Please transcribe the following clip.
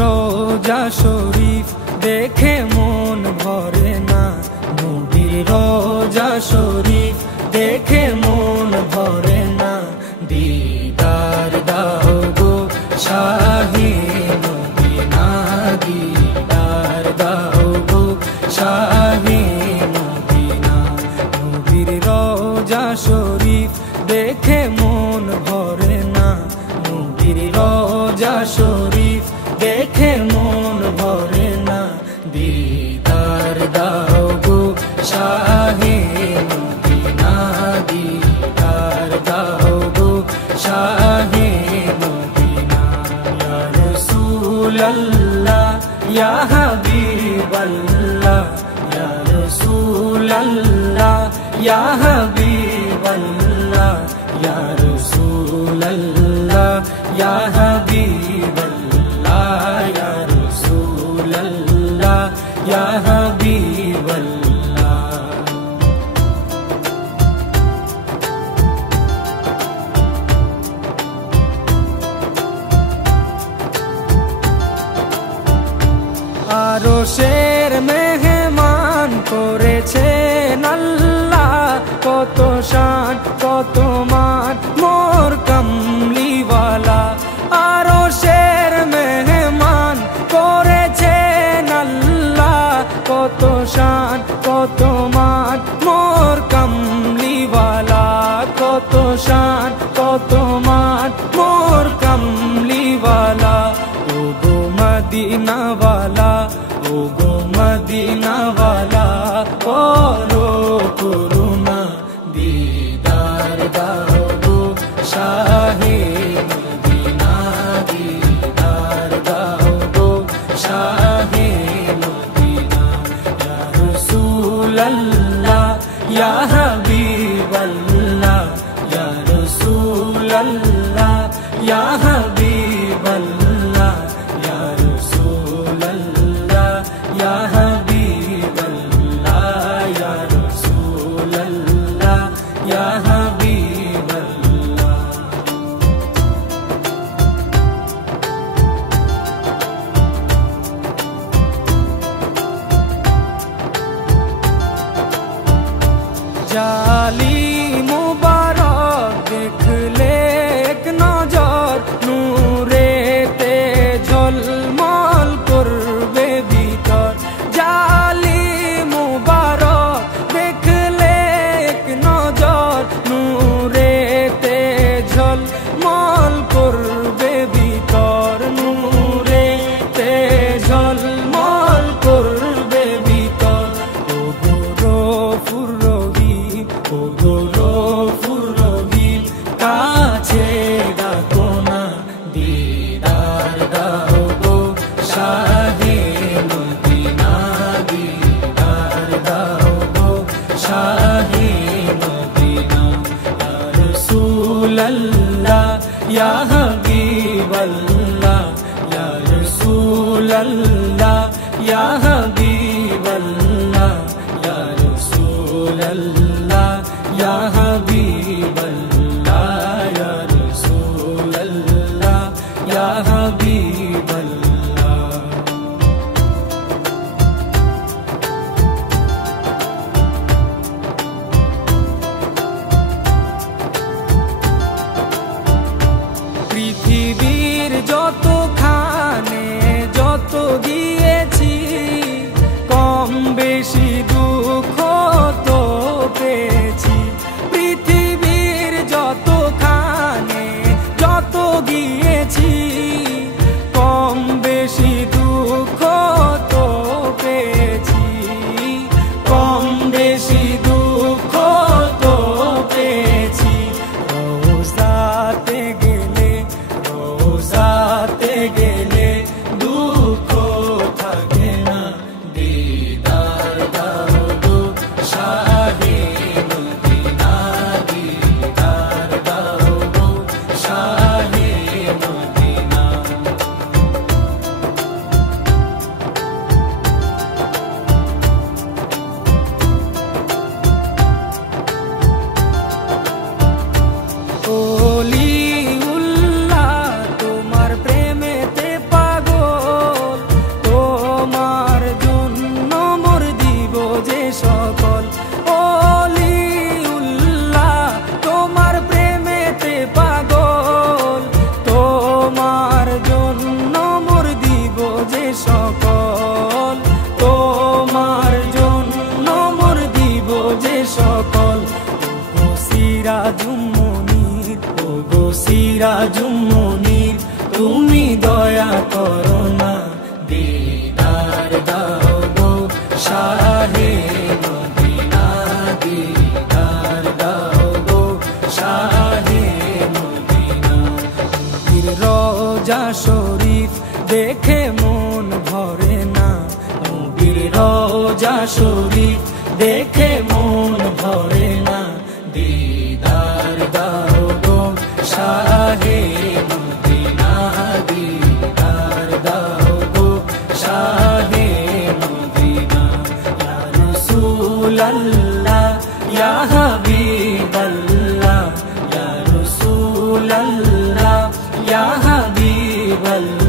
রোজা শরীফ দেখে মন ভরে না, নবীর রোজা শরীফ দেখে মন ভরে না। দিদার দাও গো শাহে মদিনা, দিদার দাও গো শাহে মদিনা। নবীর রোজা শরীফ দেখে মন ভরে না, নবীর রোজা শরীফ দেখে মন ভরে না। দিদার দাও গো শাহে মদিনা, দিদার দাও গো শাহে মদিনা। ইয়া রাসূলাল্লাহ ইয়া হাবিবাল্লাহ, ইয়া রাসূলাল্লাহ ইয়া হাবিবাল্লাহ, ইয়া রাসূলাল্লাহ ইয়া হাবিবাল্লাহ, ইয়া রাসূলাল্লাহ ইয়া হাবিবাল্লাহ। আরশের মেহমান করেছেন আল্লাহ, কত শান কত মান মোর কামলিওয়ালা। আরশের মেহমান করেছেন আল্লাহ, কত শান কত মান মোর কামলিওয়ালা, কত শান কত মান মোর কামলিওয়ালা। ও গো মদিনাওয়ালা, ও গো মদিনাওয়ালা, করো করুণা, দিদার দাও গো শাহে মদিনা, দিদার দাও গো শাহে মদিনা। ইয়া রাসূলাল্লাহ ইয়া হাবিবাল্লাহ, ইয়া রাসূলাল্লাহ ইয়া হাবিবাল্লাহ, ইয়া রাসূলাল্লাহ ইয়া হাবিবাল্লাহ, ইয়া রাসূলাল্লাহ ইয়া হাবিবাল্লাহ। জালি মুবারক দেখলে এক নজর, নূরেতে ঝলমল করবে ভিতর। জালি মুবারক দেখলে এক নজর, নূরেতে ঝলমল করবে ভিতর, নূরেতে ঝলমল করবে ভিতর। ও গো গফুর রহিম, ও গো গফুর রহিম, কাছে ডাকো না, দিদার দাও গো শাহে মদিনা, দিদার দাও গো শাহে মদিনা। ইয়া রাসূলাল্লাহ ইয়া হাবিবাল্লাহ, ইয়া রাসূলাল্লাহ ইয়া হাবিবাল্লাহ, ইয়া রাসূলাল্লাহ ইয়া হাবিবাল্লাহ, ইয়া রাসূলাল্লাহ ইয়া হাবিবাল্লাহ। পৃথিবীর যতখানে যত গিয়েছি, কম বেশি দুঃখ তো পেয়েছি। করো না, দিদার দাও গো শাহে মদিনা, দিদার দাও গো শাহে মদিনা। নবীর রওজা শরীফ দেখে মন ভরে না, নবীর রওজা শরীফ দেখে মন ভরে না, দিদার দাও গো শাহে মদিনা, দিদার দাও গো শাহে মদিনা। ইয়া রাসূলাল্লাহ ইয়া হাবিবাল্লাহ, ইয়া রাসূলাল্লাহ ইয়া হাবিবাল্লাহ।